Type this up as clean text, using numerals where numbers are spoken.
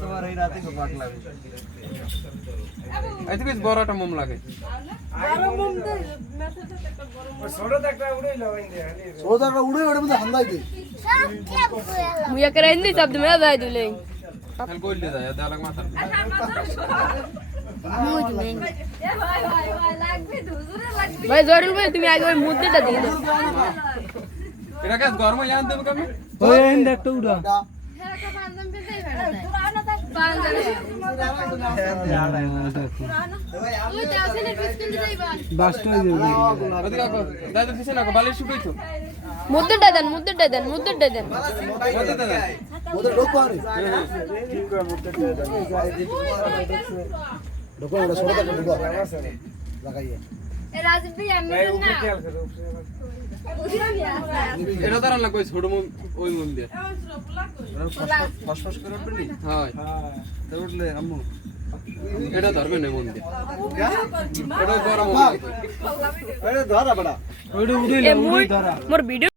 তোমার এই রাতে খুব পাক লাগে এই তো বেশ বড় একটা মোম লাগে বড় মোম দে ছোটটা একটা উড়ে লাগাই দে ছোটটা একটা উড়ে ওড়ে মধ্যে হান্দাই দে মুয়া করে ইন্দি শব্দ মে যাই দিলে খাল কইল দে যায় দালাক মাথা মুজ মেন ভাই জরুল ভাই তুমি আগে ওই মুদ্দাটা দিয়ে দাও এটা কাজ গরম ইয়ান দেব কমে ওই এন দেখতে উড়া বাস্ট হয়ে যাবে ওদিকে আকো দাদা পিছনে আকো বালিশ শুকাইছো মুদ্দাটা দেন মুদ্দাটা দেন মুদ্দাটা দেন ওদিকে দাদা ওদের ঢোক পারে ঠিক করে মুখটা দিয়ে দাও ঢোক ওটা ছোটটা একটা ঢোক লাগাইয়ে এ রাজীব ভাই আমি না এটা তার না কই ছোট মুম ওই মুম দিয়ে ফসফস করে উঠবি হ্যাঁ তো উঠলে আম্মু এটা ধরবে না মন দিয়ে এটা গরম হবে আরে ধরা বড়া ওইটা উড়ে ধরা মোর ভিডিও